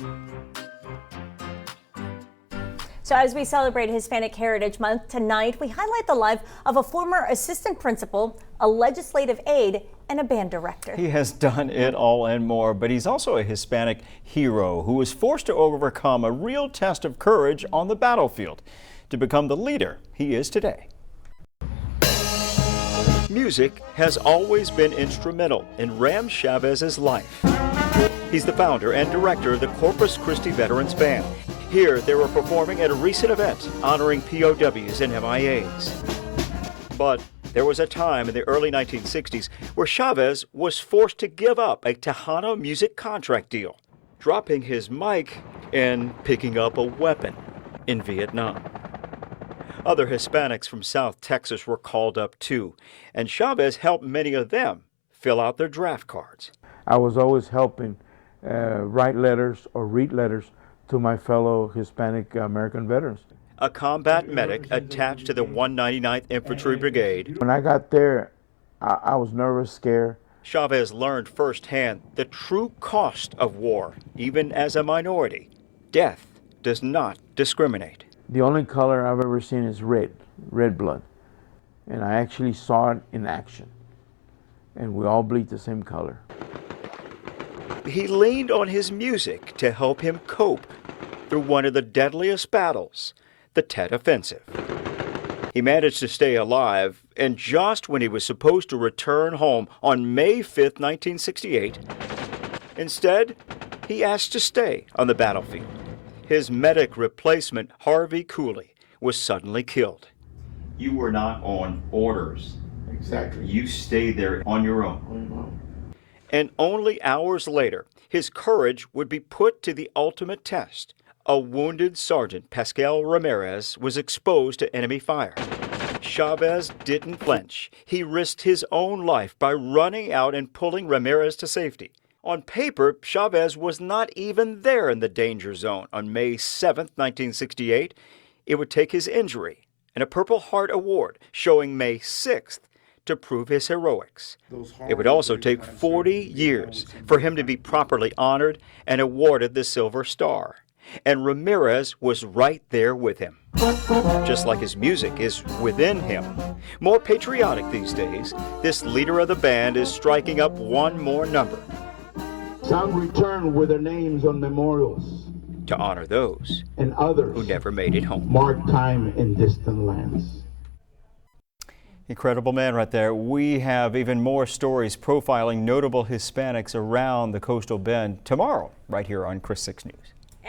So as we celebrate Hispanic Heritage Month tonight, we highlight the life of a former assistant principal, a legislative aide, and a band director. He has done it all and more, but he's also a Hispanic hero who was forced to overcome a real test of courage on the battlefield to become the leader he is today. Music has always been instrumental in Ram Chavez's life. He's the founder and director of the Corpus Christi Veterans Band. Here, they were performing at a recent event honoring POWs and MIAs. But there was a time in the early 1960s where Chavez was forced to give up a Tejano music contract deal, dropping his mic and picking up a weapon in Vietnam. Other Hispanics from South Texas were called up too, and Chavez helped many of them fill out their draft cards. I was always helping write letters or read letters to my fellow Hispanic American veterans. A combat medic attached to the 199th Infantry Brigade. When I got there, I was nervous, scared. Chavez learned firsthand the true cost of war, even as a minority. Death does not discriminate. The only color I've ever seen is red blood. And I actually saw it in action. And we all bleed the same color. He leaned on his music to help him cope through one of the deadliest battles, the Tet Offensive. He managed to stay alive, and just when he was supposed to return home on May 5th, 1968, instead, he asked to stay on the battlefield. His medic replacement, Harvey Cooley, was suddenly killed. You were not on orders. Exactly. You stayed there on your own. And only hours later, his courage would be put to the ultimate test. A wounded Sergeant, Pascal Ramirez, was exposed to enemy fire. Chavez didn't flinch. He risked his own life by running out and pulling Ramirez to safety. On paper, Chavez was not even there in the danger zone. On May 7th, 1968, it would take his injury and a Purple Heart Award showing May 6th to prove his heroics. It would also take 40 years for him to be properly honored and awarded the Silver Star. And Ramirez was right there with him, just like his music is within him. More patriotic these days, this leader of the band is striking up one more number. Some return with their names on memorials To honor those and others who never made it home. mark time in distant lands. Incredible man right there. We have even more stories profiling notable Hispanics around the Coastal Bend tomorrow, right here on Chris 6 News.